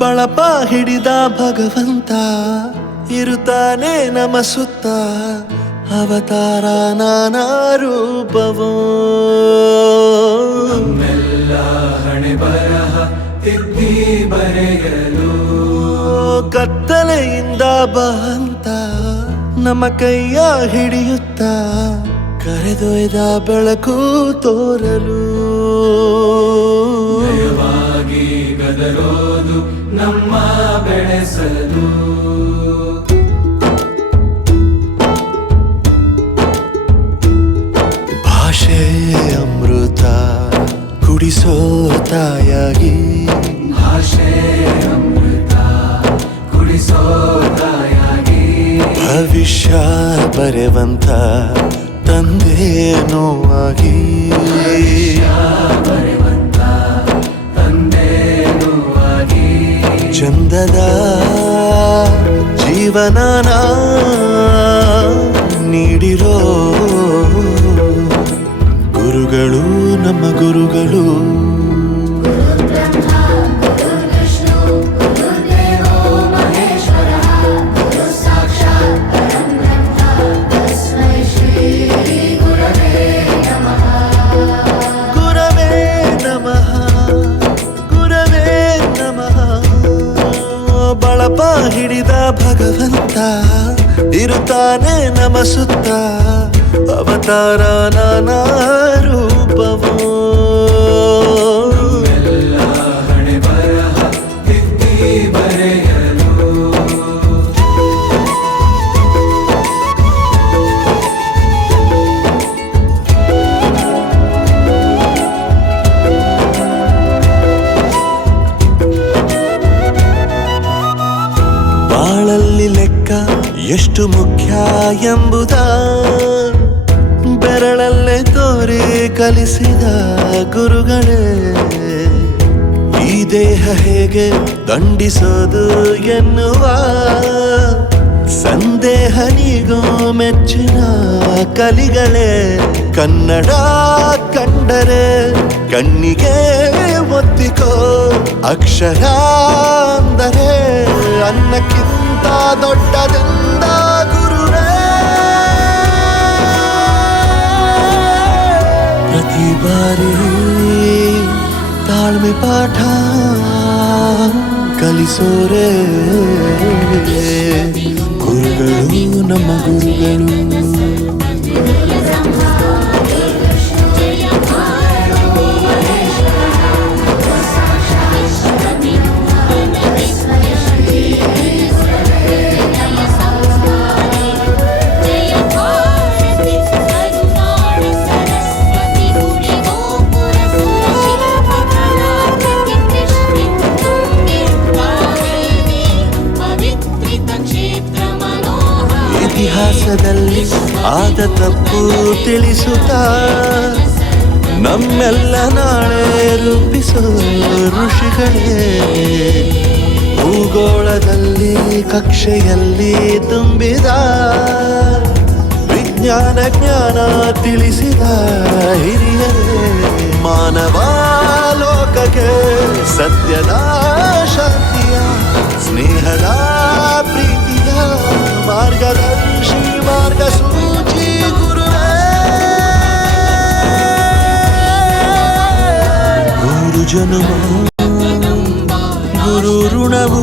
ಬಳಪ ಹಿಡಿದ ಭಗವಂತ ಇರುತ್ತಾನೆ ನಮ ಸುತ್ತ ಅವತಾರ ನಾನಾ ರೂಪವೋ ನಮ್ಮೆಲ್ಲ ಹಣೆ ಬರಹ ತಿದ್ದಿ ಬರೆಯಲು ಕತ್ತಲೆಯಿಂದ ಬಂತ ನಮ್ಮ ಕೈಯ ಹಿಡಿಯುತ್ತ ಕರೆದೊಯ್ದ ಬೆಳಕು ತೋರಲು ನಯವಾಗಿ ಗದರೋದು ನಮ್ಮ ಬೆಳೆಸಲು ಭಾಷೆ ಅಮೃತ ಕುಡಿಸೋ ತಾಯಾಗಿ ಭಾಷೆ ಅಮೃತ ಕುಡಿಸೋ ತಾಯಾಗಿ ಭವಿಷ್ಯ ಬರೆವಂತ ತಂದೇನೋ ಆಗಿ ಬರೆವಂತ ತಂದೇನೂ ಆಗಿ ಚಂದದ ಜೀವನನ ನೀಡಿರೋ ಗುರುಗಳು ನಮ್ಮ ಗುರುಗಳು ಬಳಪ ಹಿಡಿದ ಭಗವಂತ ಇರುತ್ತಾನೆ ನಮ ಸುತ್ತ ಅವತಾರ ನಾನಾ ರೂಪವೋ ಎಲ್ಲ ಹಣೆ ಬರಹ ತಿದ್ದಿ ಬರೆಯಲು ಬಾಳಲ್ಲಿ ಲೆಕ್ಕ ಎಷ್ಟು ಮುಖ್ಯ ಎಂಬುದ ಬೆರಳಲ್ಲೇ ತೋರಿ ಕಲಿಸಿದ ಗುರುಗಳೇ ಈ ದೇಹ ಹೇಗೆ ದಂಡಿಸೋದು ಎನ್ನುವ ಸಂದೇಹ ನೀಗೋ ಮೆಚ್ಚಿನ ಕಲಿಗಳೇ ಕನ್ನಡ ಕಂಡರೆ ಕಣ್ಣಿಗೆ ಒತ್ತಿಕೋ ಅಕ್ಷರ ಅಂದರೆ ಅನ್ನಕ್ಕಿಂತ ದೊಡ್ಡದೆಂದ ಗುರುವೇ ಪ್ರತಿ ಬಾರಿ ತಾಳ್ಮೆ ಪಾಠ ಕಲಿಸೋರೆ ಗುರುಗಳು ನಮ್ಮ ಗುರುಗಳು ಇತಿಹಾಸದಲ್ಲಿ ಆದ ತಪ್ಪು ತಿಳಿಸುತ್ತಾ ನಮ್ಮೆಲ್ಲ ನಾಳೆ ರೂಪಿಸೋ ಋಷಿಗಳೇ ಭೂಗೋಳದಲ್ಲಿ ಕಕ್ಷೆಯಲ್ಲಿ ತುಂಬಿದ ವಿಜ್ಞಾನ ಜ್ಞಾನ ತಿಳಿಸಿದ ಹಿರಿಯರೇ ಮಾನವ ಲೋಕಕ್ಕೆ ಸತ್ಯದ ಶಾಂತಿಯ ಸ್ನೇಹದ ಪ್ರೀತಿಯ ಮಾರ್ಗದರ್ಶಿ ಮಾರ್ಗಸೂಚಿ ಗುರುವೇ ಗುರು ಜನ್ಮ ಗುರು ಋಣವು